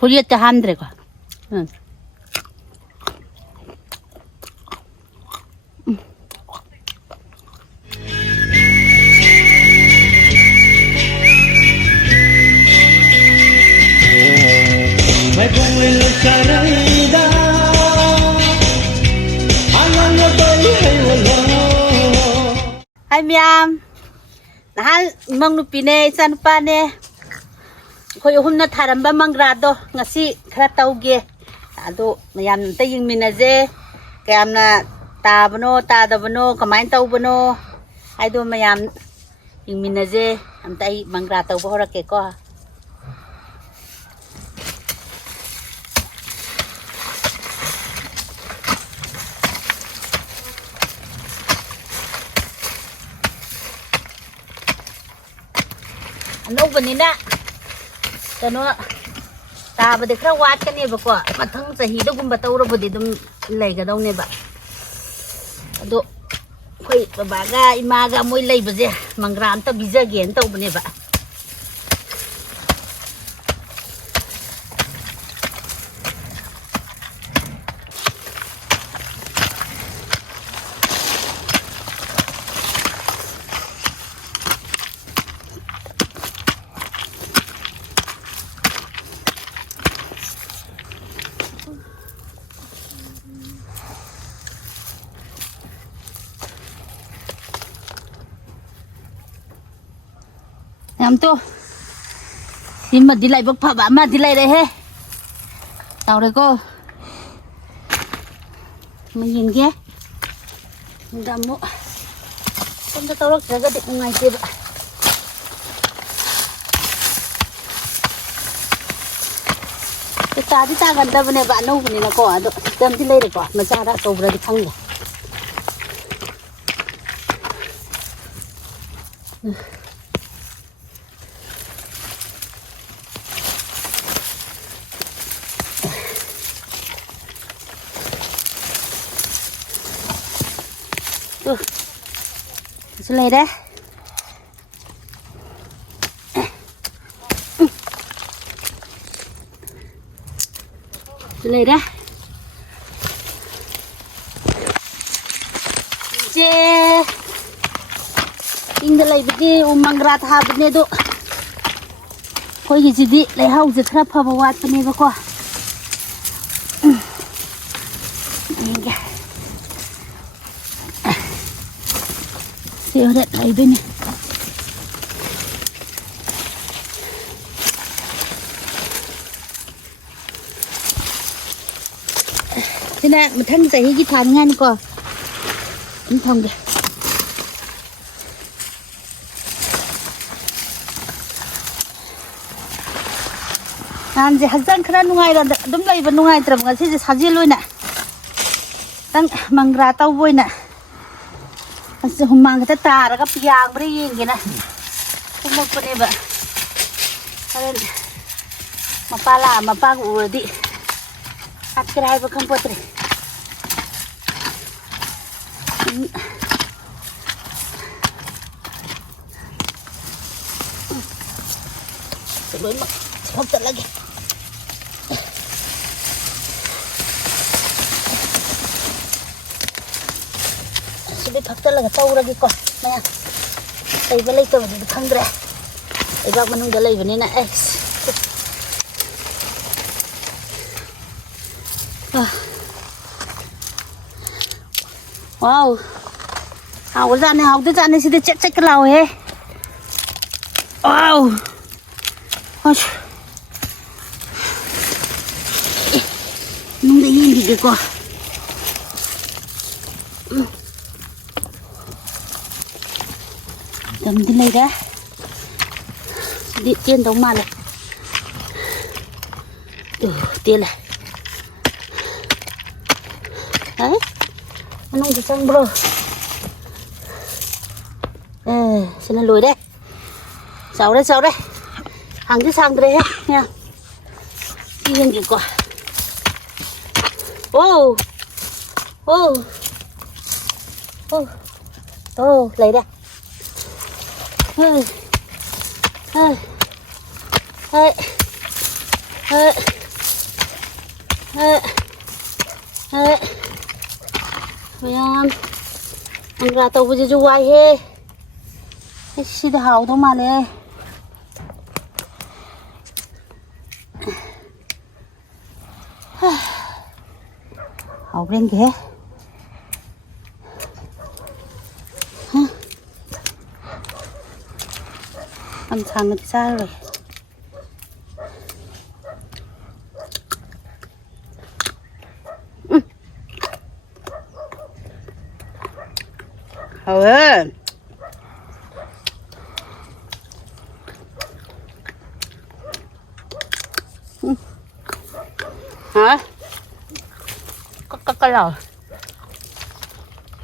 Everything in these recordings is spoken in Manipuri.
호리에 한드래고. 응. Hai miam, nahal mang nupine san pane, koi humna tharamba mangrado ngasi khara tauge, ado miam taying minaze, kayamna tabano tadabano kamain taubano, aido miam yung minaze am tay mangrado bohora ke ko. Ano ba nina? Kano taba de kra wat kani ba ko mathang sahi do gum bataw ro bodi dum lay ga daw ne ba ado khoi babaga imaga moy lay ba je mangram ta biza gen taw bane ba Nam tu, si mà đi lại bốc phá bả mà đi lại đây he, tao đây cô, mình nhìn kia, mình đâm mũ, không cho tao được cái định ngày kia vậy, cái ta gần đây bên này bạn đâu bên này là có độ đâm đi lên được quả mà cha đã cầu ra được không nhỉ? Xuống đây đấy. Xuống đây đấy. Che. Tinggal lagi begini umang rat habisnya tu. Kau ini jadi lehau jadi apa buat ni bako. Ini. Siapa dah lagi ni? Thế này mình thăng dậy cái thàn ngan coi anh thông kìa ngan dậy hazan khá nungai rồi đúng lại vẫn nungai trầm ngã sẽ saji luôn nè tăng mang ra tao vui nè hôm mang cái ta ra cái piang beri yang kìa nè không một cái này vậy kalian mapala mapag urdi Akhirai bakang putri. Sebelum cepat lagi. Sebelum fakta lagi tahu lagi kok. Mana? Saya balik tu di kandre. Saya menung dalai begini nak Wow, hào ra này hào tới ra này sẽ chết cái lầu he. Wow, nung đây nhìn thì coi. Cầm thế này đã. Đi tiên đóng mà này. Tiên này. Đấy. Anh đi sang bro. Xin lỗi đấy. Sáu đấy. Hàng cứ sang đây nha. Yên gì quả. Lấy đây. ꯃꯌꯥꯝ ꯃꯪꯒ꯭ꯔꯥ ꯇꯧꯕꯁꯤꯁꯨ ꯋꯥꯏꯍꯦ ꯁꯤꯗ ꯍꯥꯎꯗꯧ ꯃꯥꯜꯂꯦ ꯍꯥꯎꯕ꯭ꯔꯦꯟꯒꯦ ꯌꯥꯝ ꯁꯥꯡꯅꯗꯤ ꯆꯥꯔꯔꯣꯏ hả cái lò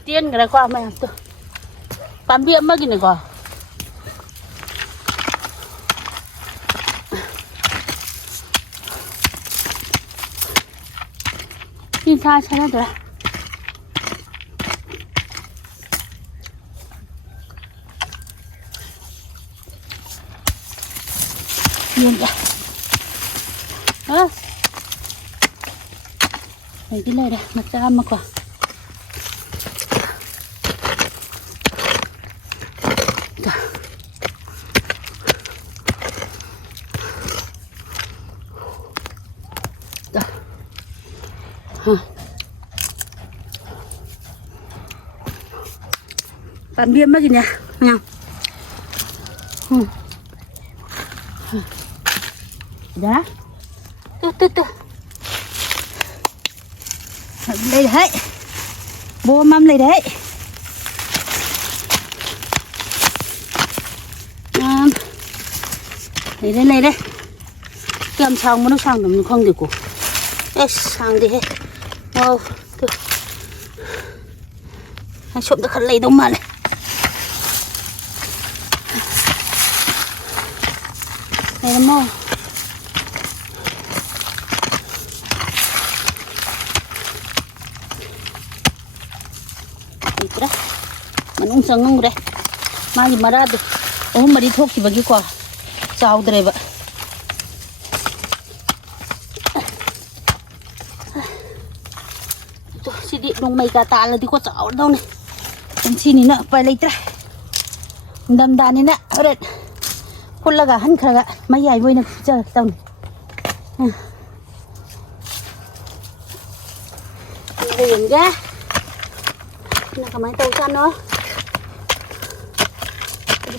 tiên cái này qua mày tôi tắm bia mất cái này qua tin sao sao đó được nhìn kìa đó mấy cái này đây mặt ra mà quả tạm biệt mất gì nè nào đó từ đây đấy bố mắm lấy đấy lấy đây kem xong nó sang được không được cô sang đi hết wow trộm được khăn lấy đâu mà này đây là mò 그래? 만웅성은 그래. 많이 말아도 엄마리 토끼 먹이고 싸우더래 봐. 또 시디 농마이 가다 알아디 고 싸우더네. 정신이나 빨리 있더라. 담다니나 그래. 콜라가 한 크라가 마이야 이거는 진짜 싸우네. 이게 nó có mấy tàu chăn nữa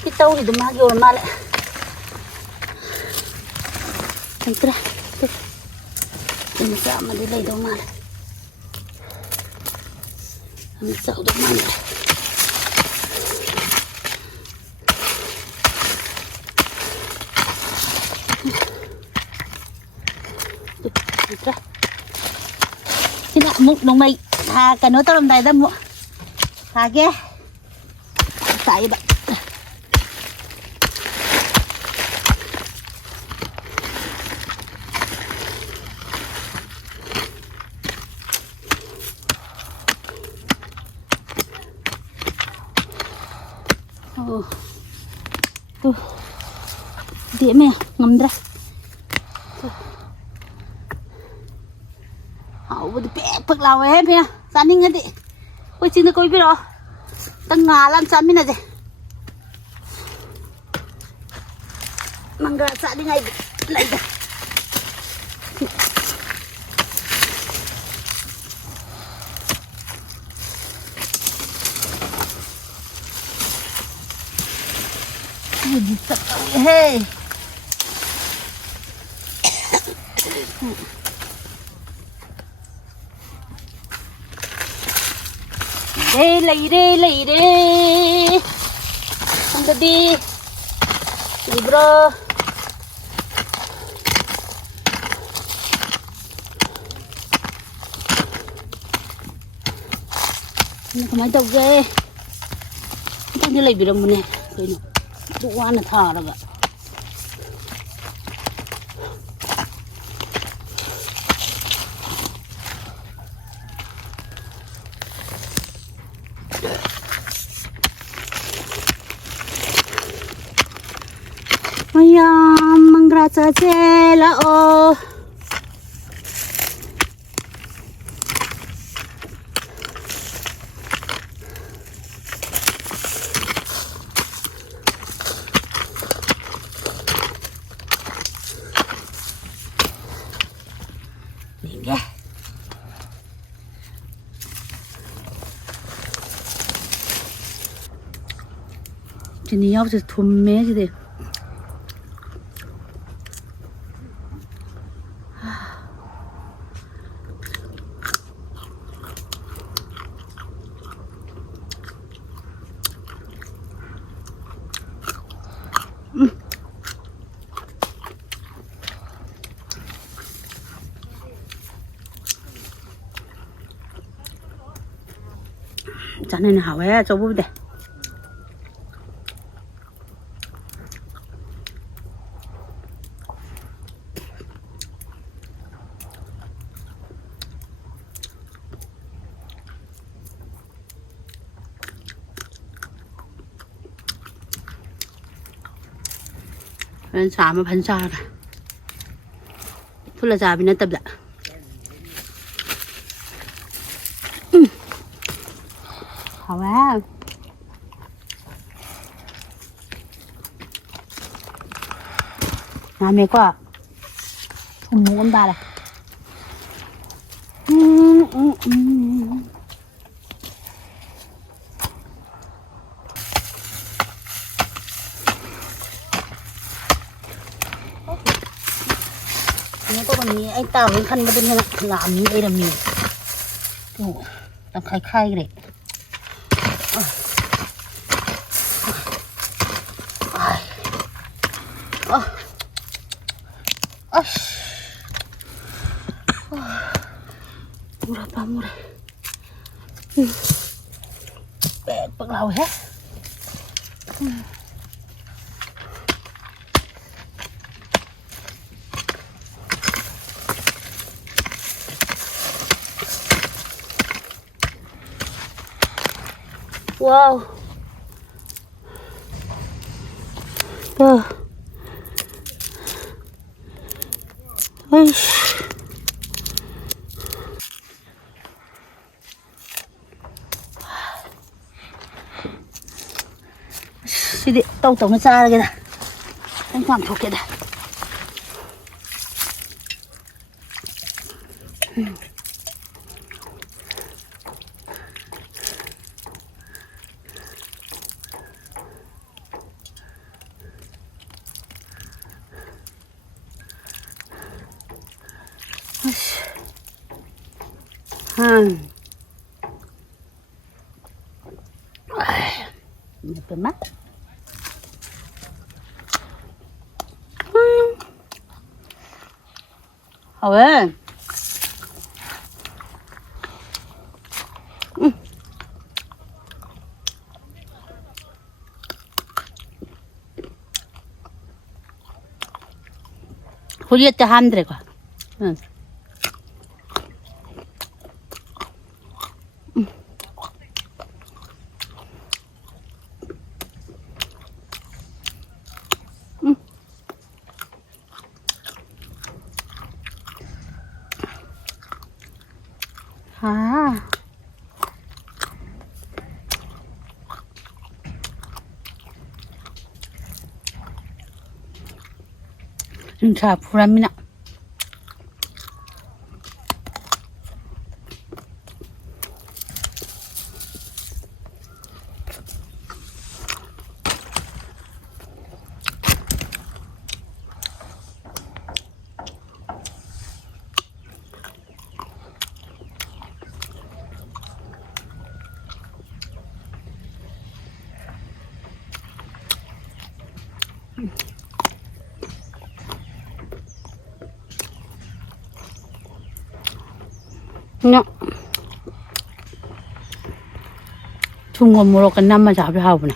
cái tàu thì đừng mang vô mà lại thằng kia đừng sợ mà đi lấy đâu mà lại mình sợ đâu mà lại thế nào mục đồng mày cái nó tao làm này ra muộn 하게 사이다 또 뒤에 ngâm ra hậu vừa bị phật lào em nha san ninh hết đi ôi xin coi cái đó tăng ngà lan san bên này gì mang ra xã đi ngay lại rồi gì thật hey lấy đi không được đi lấy bro nó có mấy đầu ghê không như lấy bị đồng nè rồi nó đủ ăn là thả rồi ạ Ayam manggrasa cela oh 진이 여기서 돈 매지대. Cho nên hảo ấy cho vui đây. 반사 mà 반사 cả. Thôi là già vì nó tập lại. Hảo quá. Mẹ quá. Không muốn con bà này. Có con mì anh tao với khăn bên này làm như đây là mì. Ồ, tao khai khai này. Murah pa murah. Bẹt bạc lầu hết. Wow. Ôi. Đi tàu tổng nó xa ra kìa nè. Anh Hoàng thuộc kìa nè. Nhập mắt. 왜? 고리에 때 한드래가. 응. 아. 진짜 불합니다. No. Tunggu mulu kena macam apa pun.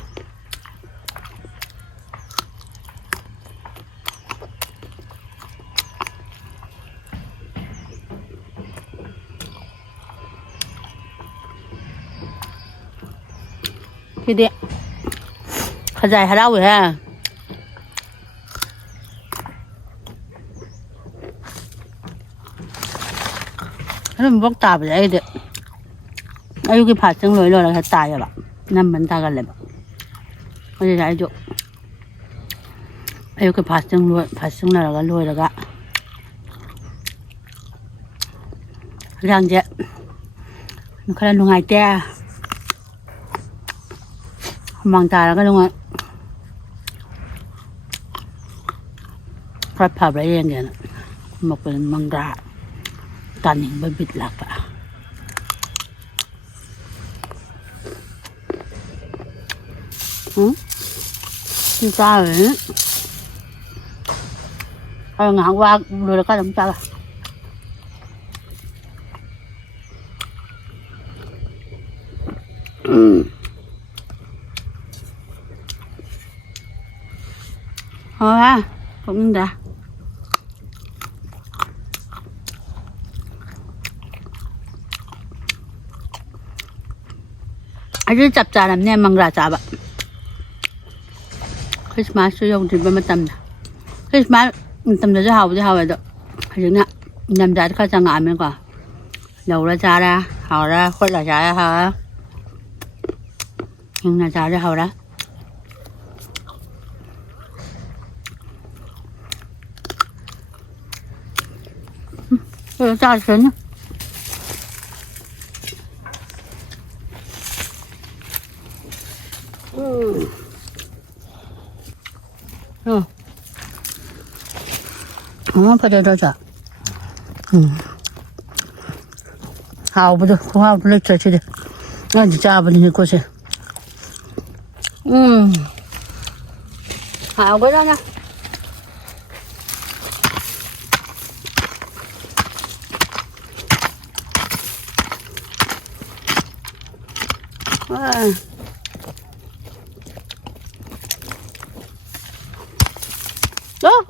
Jadi, kerja harau ya. Nó bóc tạp vậy đấy. Ai cái phạt trong lối là tài à bạn. Năm mình ta gần lại bạn. Bây giờ ai chỗ. Ai cái phạt trong là cái lối là cái. Răng vậy. Nó khai là ngày te. Mang ta là cái đúng không? ꯈꯔ ꯐꯕ꯭ꯔꯥ ꯌꯦꯡꯒꯦꯅ ꯃꯄꯨꯟ ꯃꯪꯒ꯭ꯔꯥ ꯇꯥꯅꯤꯡꯕ ꯕꯤꯠ ꯂꯥꯛꯄ ꯆꯥꯔꯦ ngạn qua rồi là có làm sao thôi ha cũng đã 아주 짭짤함네 망라 잡아 크리스마스用准备么等的 크리스마스 tầm giờ hầu rồi đó hình như nằm trái có chẳng ngại mình quả đầu ra cha ra hầu ra khối là cha ra hầu nhưng là cha ra hầu đó cha sướng phải đây đó chả hào bữa không hào lấy chơi chơi đi nó chỉ cha bên này cô xem hào cái đó nha đó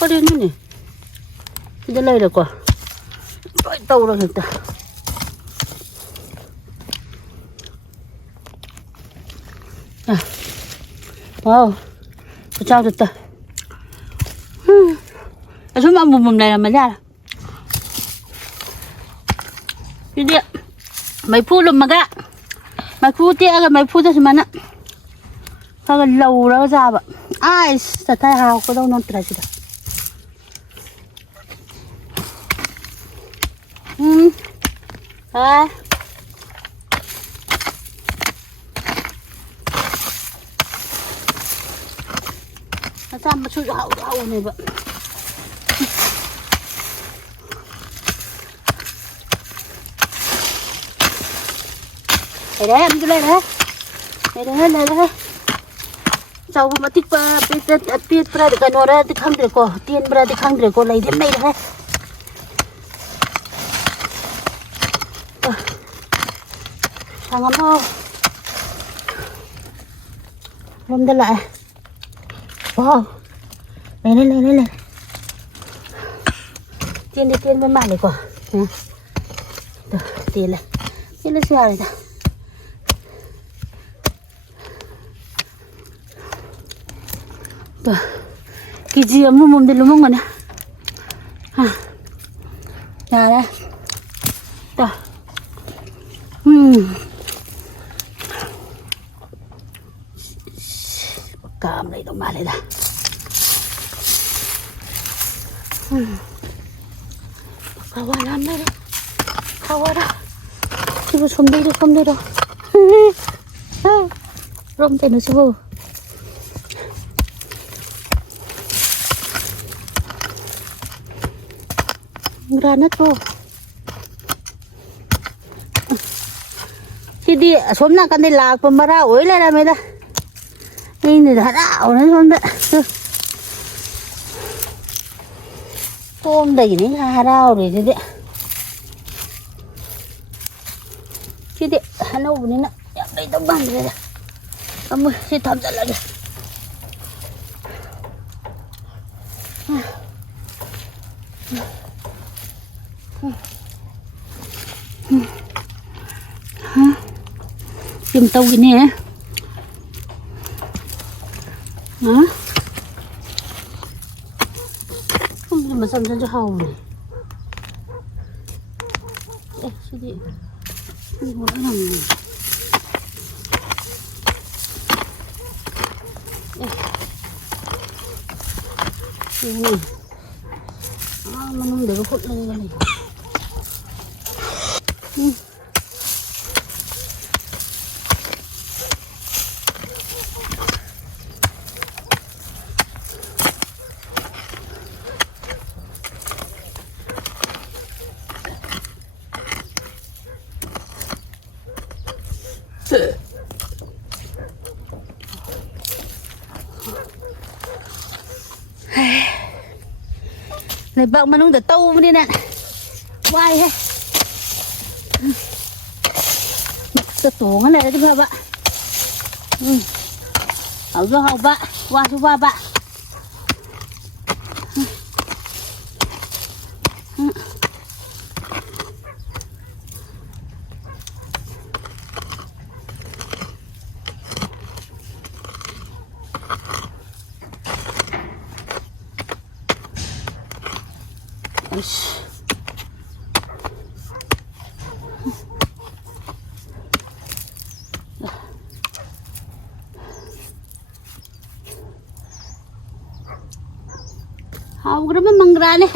có đi nữa nè cái đây được rồi đôi tàu rồi người ta wow sao được ta chúng ta mùm này là mấy ra cái điện mấy phút luôn mà cái mấy phút tia cái mấy phút thôi mà nè sao lâu đó ra vậy ai sợ thay hào có đâu non trai gì đâu à nó sao mà chui hậu này vậy đấy em cứ lên đấy đây sau mà tích ba biết ra được cái nó ra thì không được cô tiền ra thì không được cô lấy đến đây đấy thằng ngắm đâu lom ra lại wow lên tiền bên mạng này cô tiền này tiền nó xòe rồi cái gì mà mồm đi luôn mà nè nhà đây đó cam này đâu mà này đã kawan làm đây kawan đó chứ không đi đâu không đi đâu rong tay nó xô granat po hindi som na kanila pamara oy la na meda ini dah rau na som da som da ini rau rồi thế đấy chứ đấy hano buni na đây tao ban đây da kamu si tham gia lagi Kim tàu gini ya, masam saja hau nih. Sini, ini mana nih? Ini, mana udah kok lagi nih. Này bận mà nung để tâu đi nè. Quay hay. Tôi tủ cái này cho bạn. Ở vô học bạn, qua cho ba bạn. Aku udah mengrah nih.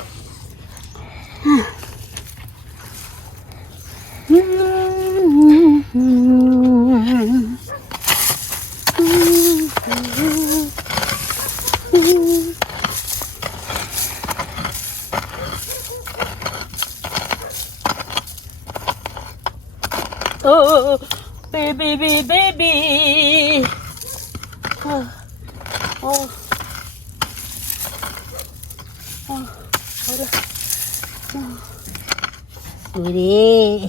Oh, baby, baby, baby. Oh, oh. Ui đi.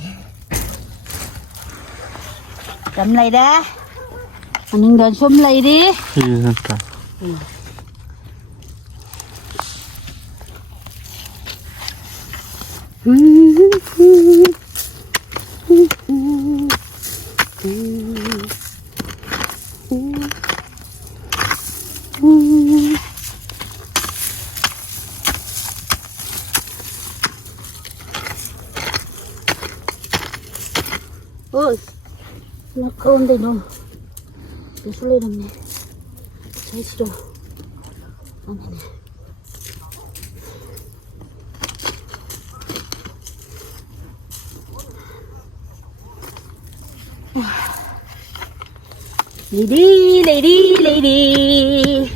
Cầm lấy đã. Anh đừng xôm lấy đi. Ôi, nó khôn đây đâu. Cái số lên làm này. Cháy xí đồ. Ăn này này. Lady, lady, lady.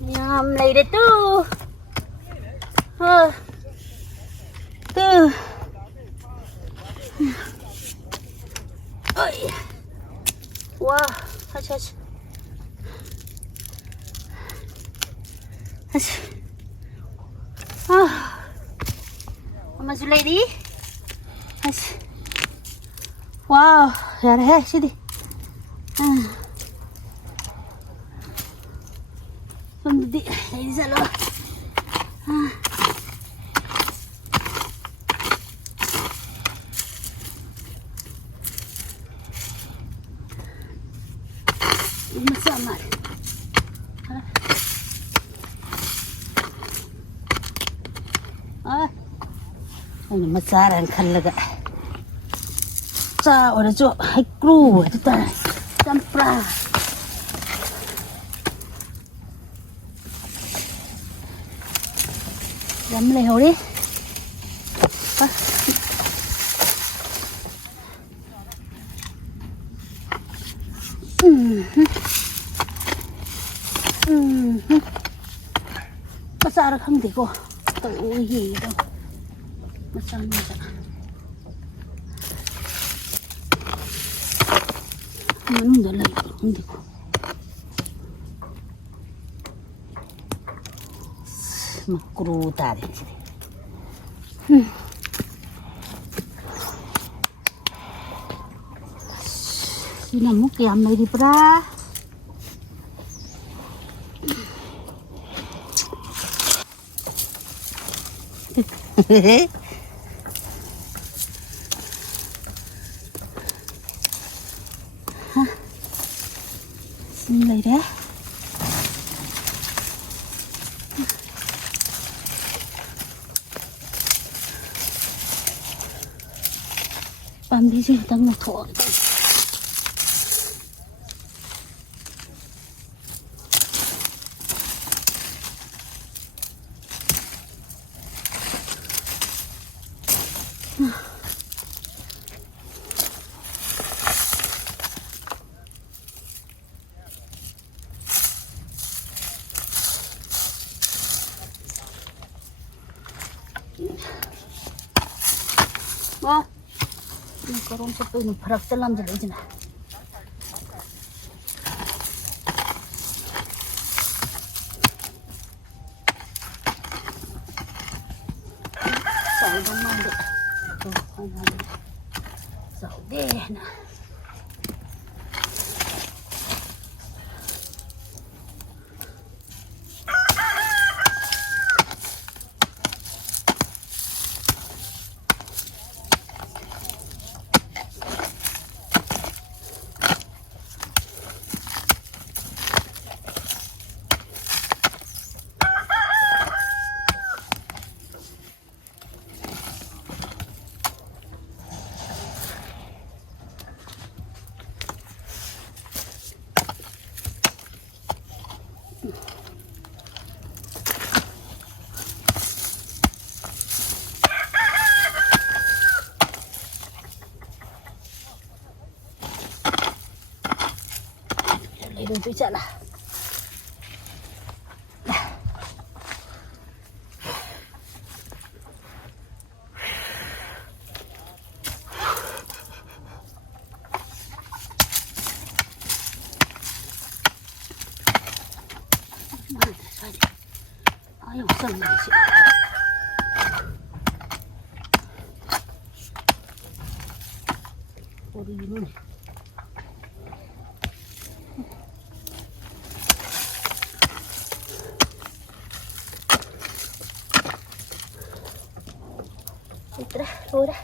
Nhầm lady tu. Tu. Ôi. Wow, hash hash. Hash. Mama su lady. Hash. Wow, ya deh sini. Không đi lấy ra luôn. Sama. Ini masaran kan laga. Sa ora jo hai kru itu ta. Sampra. Dám lèo đi. Masarap không thể cô. Tội gì đâu. Masarap nha. Manong dalay không thể cô. Makruta din sila. Sinamuk yan may di pra. Sinilay dah. Pambisin tang motor. Wah. 그럼 또 이는 버럭들람들 이지나. 쌀동만데. 쌀대나. 이런 거 있잖아. 아유, 없었네, 이제. 우리는 얘들아, 오라.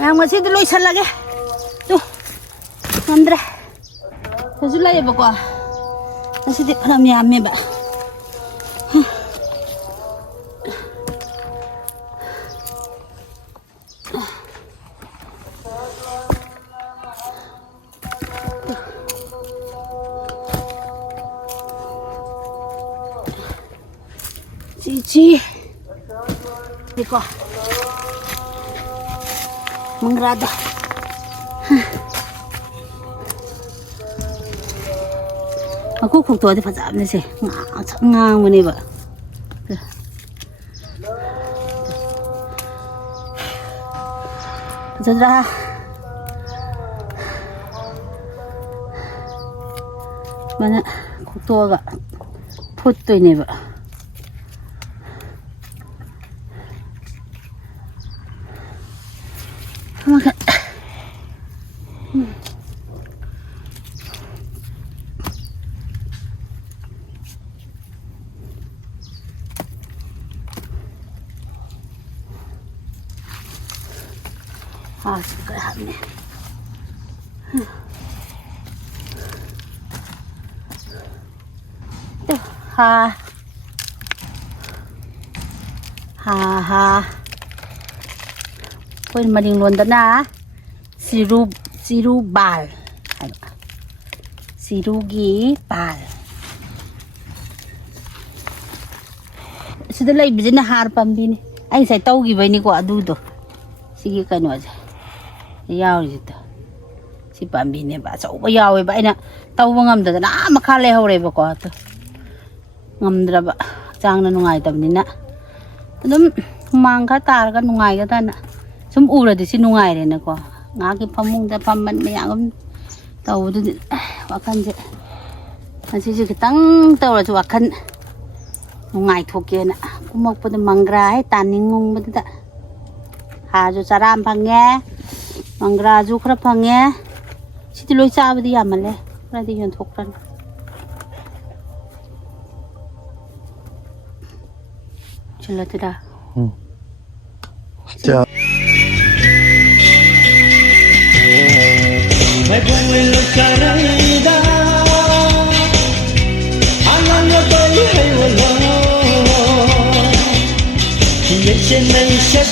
Yang masih dulu isal lagi. Tuh. Andra. Sudah ya pokok. Masih di paramnya ame, Mbak. Cici. Diko. Mengerada. Aku kok tuh ada pasal ni sih, ngang mana ba? Sudah. Mana kok tuh agak put tuh ini ba? Makan. Sekarang ni. Tuh, ha. Pwede maling londa na. Siru bal. Sirugi bal. Sudah lagi bisa na harapam din. Ay, saya tahu gimana ni ko adudo. Sige kano aja. Yaw dito. Si pambi ni ba. So, yaw ba ina tahu ngamda na makale hore ba ko ato. Ngamdra ba. Chang na nungay tam ni na. Adum mangka tar ka nungay ka ta na. Sum ura di si nungay rin ako. Ngaki pamung da paman mayagam. Tahu do wakan je. Masih kitang tahu lah wakan nungay thokye na. Kumok pa manggra taningung ba ta. Haju saram pangye, mangraju khra pangye, siti loi chabdi yamale, radi yon thokran. Chalo tira. Ja. मैं बोले लो चराइदा, आनंद तो ये वो लो, ये चेन्नई से